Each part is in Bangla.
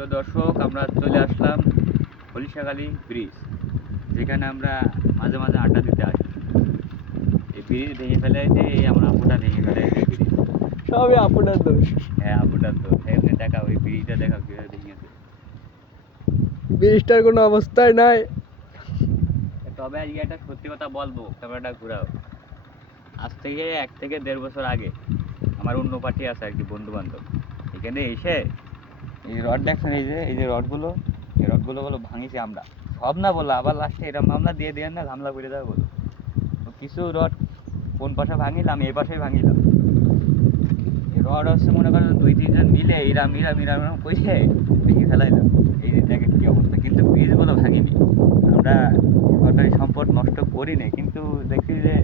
প্রিয় দর্শক, আমরা চলে আসলাম হলিশাখালী ব্রিজ, যেখানে আমরা মাঝে মাঝে আড্ডা দিতে আসি। এই ব্রিজ ভেঙে ফেলাইছে, এই আমরা আপুটা ভেঙে ফেলাইছে ব্রিজ। সবই আপনার দোষ। হ্যাঁ, আপুটার তো এমনি দেখা, ওই ব্রিজটা দেখা কীভাবে ভেঙেছে। ব্রিজটার কোনো অবস্থায় নাই। তবে আজকে একটা সত্যি কথা বলবো, ক্যামেরাটা ঘুরাও। আজ থেকে 1 থেকে 1.5 বছর আগে আমার অন্য পার্টি আছে আর কি, বন্ধু বান্ধব, এখানে এসে এই রড দেখছেন, এই যে রডগুলো, এই রডগুলো বলো ভাঙিছি আমরা। সব না বললো, আবার লাস্টে এরকম মামলা দিয়ে দিয়ে না, ঝামলা করে দেওয়া বলো। তো কিছু রড কোন পাশে ভাঙিলাম, এই পাশেই ভাঙিলাম। এই রড হচ্ছে মনে করেন 2-3 জন মিলে ইরাম কইছে ভেঙে ফেলাইলাম। এই যে দেখেন কি অবস্থা, কিন্তু ব্রিজ বলো ভাঙিনি আমরা। সরকারি সম্পদ নষ্ট করি না, কিন্তু দেখি যে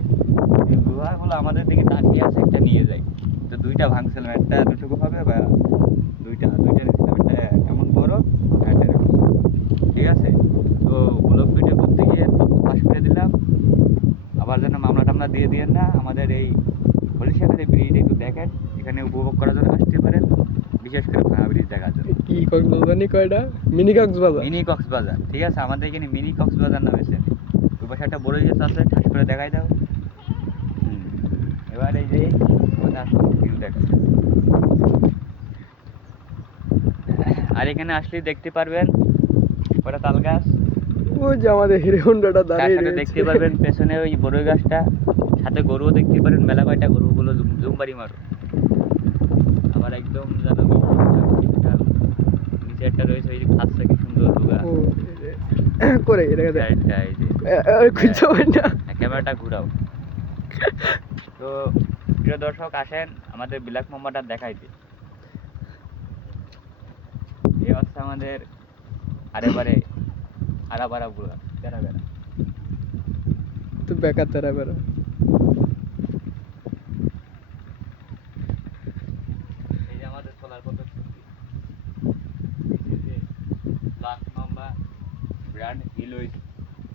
এই গুহাগুলো আমাদের দিকে তাকিয়ে আছে, একটা নিয়ে যাই। তো 2টা ভাঙছিলাম, একটা এতটুকু হবে বা দুইটা নিয়েছিলাম, একটা এমন বড়, একটা এরকম। ঠিক আছে, তো ব্লক 2টা করতে গিয়ে পাশ করে দিলাম। আবার যেন মামলা টামলা দিয়ে দিয়েন না। আমাদের এই হলিশাখালী ব্রিজ একটু দেখেন, এখানে উপভোগ করার জন্য আসতে পারেন, বিশেষ করে ভাঙা ব্রিজ দেখার জন্য। কি কক্সবাজার কয়টা মিনি কক্সবাজার। মিনি কক্সবাজার, ঠিক আছে, আমাদের এখানে মিনি কক্সবাজার নামে চেনে। ওই পাশে একটা বড় ইয়েস আছে, ঠাস করে দেখাই দাও। এবার এই যে ভিউ দেখা, আর এখানে আসলে দেখতে পারবেন কটা তাল গাছ। ওই যে আমাদের হিরো হোন্ডাটা তার দাঁড়িয়ে সাথে রয়েছে। দেখতে পারবেন পেছনে ওই বড়ই গাছটা, সাথে গরুও দেখতে পারেন, মেলা কয়টা গরুগুলো জুমবাড়ি মারো। আবার একদম যেন ঠিকঠাক নিচে একটা রয়েছে, ওই যে খাচ্ছে কি সুন্দর রোগা। ও, করে রেখে দেয়। এই যে খুঁজতে পারি না। ক্যামেরাটা ঘুরাও। তো প্রিয় দর্শক, আসেন আমাদের বিলাক মামাটা দেখাইতে। এই হচ্ছে আমাদের আরাবারা গুলা, তেরা বেড়া। তো বেকার তারা বেরো। এই যে আমাদের সোলার কত শক্তি। এই যে black mamba brand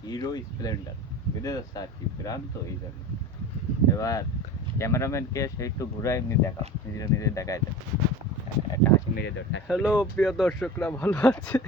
hero Splendor, বুঝতে যাচ্ছে আর কি ব্র্যান্ড, তো এই জন্য। এবার ক্যামেরাম্যানকে সে একটু ঘুরায় এমনি দেখাও, নিজে দেখায় দেয়, একটা হাসি মেরে দেয়। হ্যালো প্রিয় দর্শকরা, ভালো আছে?